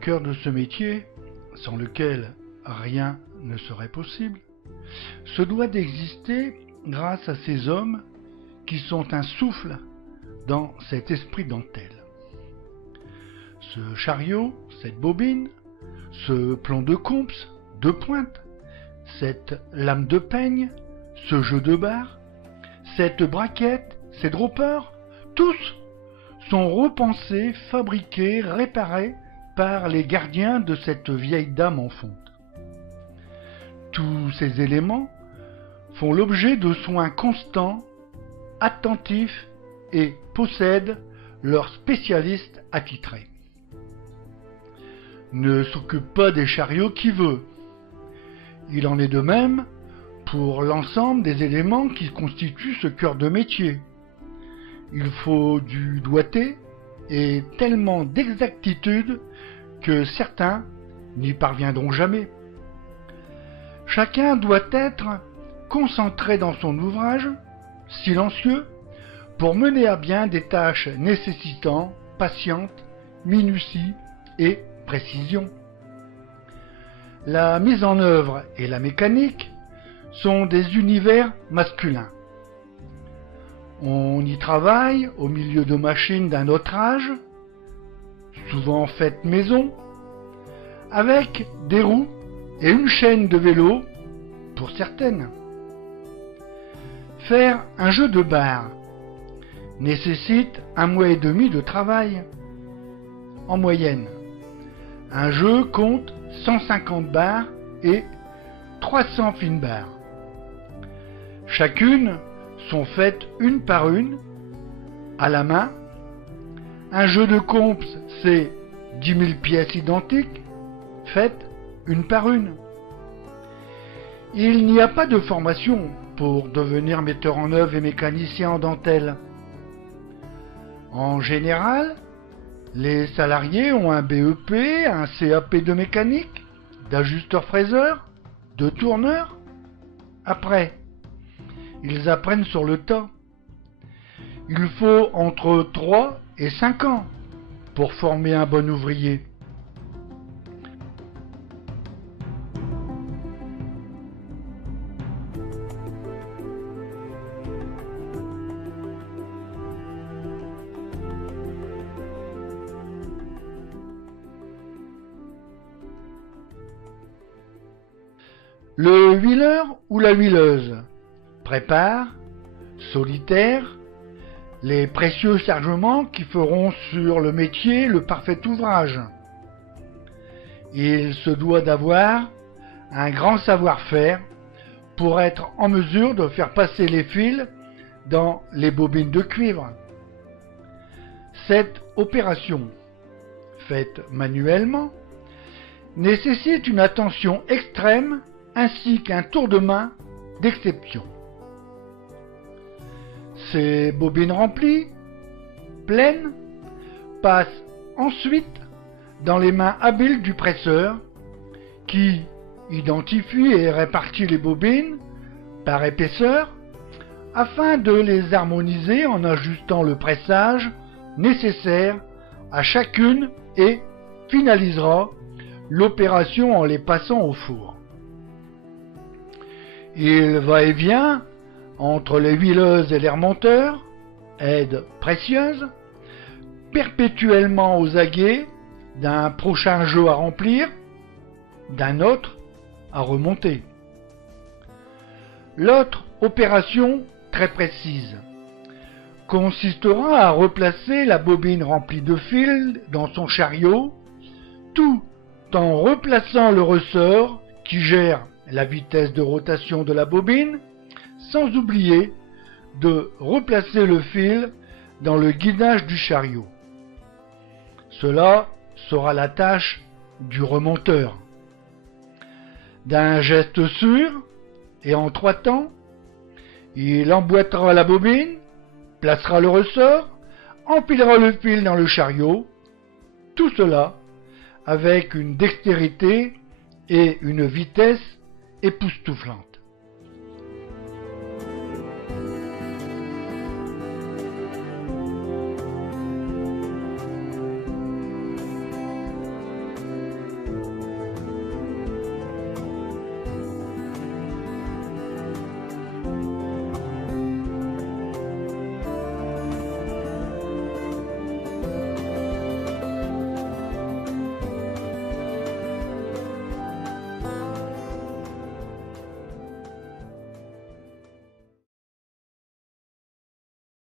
cœur de ce métier, sans lequel rien ne serait possible, se doit d'exister grâce à ces hommes qui sont un souffle dans cet esprit dentelle. Ce chariot, cette bobine, ce plomb de comps, de pointe, cette lame de peigne, ce jeu de barre, cette braquette, ces droppers, tous sont repensés, fabriqués, réparés par les gardiens de cette vieille dame en fonte. Tous ces éléments font l'objet de soins constants, attentifs et possèdent leurs spécialistes attitrés. Ne s'occupe pas des chariots qui veut. Il en est de même pour l'ensemble des éléments qui constituent ce cœur de métier. Il faut du doigté et tellement d'exactitude que certains n'y parviendront jamais. Chacun doit être concentré dans son ouvrage, silencieux, pour mener à bien des tâches nécessitant patience, minutie et précision. La mise en œuvre et la mécanique sont des univers masculins. On y travaille au milieu de machines d'un autre âge, souvent faites maison, avec des roues et une chaîne de vélo pour certaines. Faire un jeu de barre nécessite 1 mois et demi de travail. En moyenne, un jeu compte 150 barres et 300 fines barres. Chacune sont faites une par une, à la main. Un jeu de comps, c'est 10 000 pièces identiques, faites une par une. Il n'y a pas de formation pour devenir metteur en œuvre et mécanicien en dentelle. En général, les salariés ont un BEP, un CAP de mécanique, d'ajusteur-fraiseur, de tourneur. Après, ils apprennent sur le tas. Il faut entre 3 et 5 ans pour former un bon ouvrier. Le huileur ou la huileuse prépare, solitaire, les précieux chargements qui feront sur le métier le parfait ouvrage. Il se doit d'avoir un grand savoir-faire pour être en mesure de faire passer les fils dans les bobines de cuivre. Cette opération, faite manuellement, nécessite une attention extrême ainsi qu'un tour de main d'exception. Ces bobines remplies, pleines, passent ensuite dans les mains habiles du presseur qui identifie et répartit les bobines par épaisseur afin de les harmoniser en ajustant le pressage nécessaire à chacune et finalisera l'opération en les passant au four. Il va et vient entre les huileuses et les remonteurs, aide précieuse, perpétuellement aux aguets d'un prochain jeu à remplir, d'un autre à remonter. L'autre opération très précise consistera à replacer la bobine remplie de fils dans son chariot, tout en replaçant le ressort qui gère la vitesse de rotation de la bobine, sans oublier de replacer le fil dans le guidage du chariot. Cela sera la tâche du remonteur. D'un geste sûr et en 3 temps, il emboîtera la bobine, placera le ressort, empilera le fil dans le chariot, tout cela avec une dextérité et une vitesse époustouflante.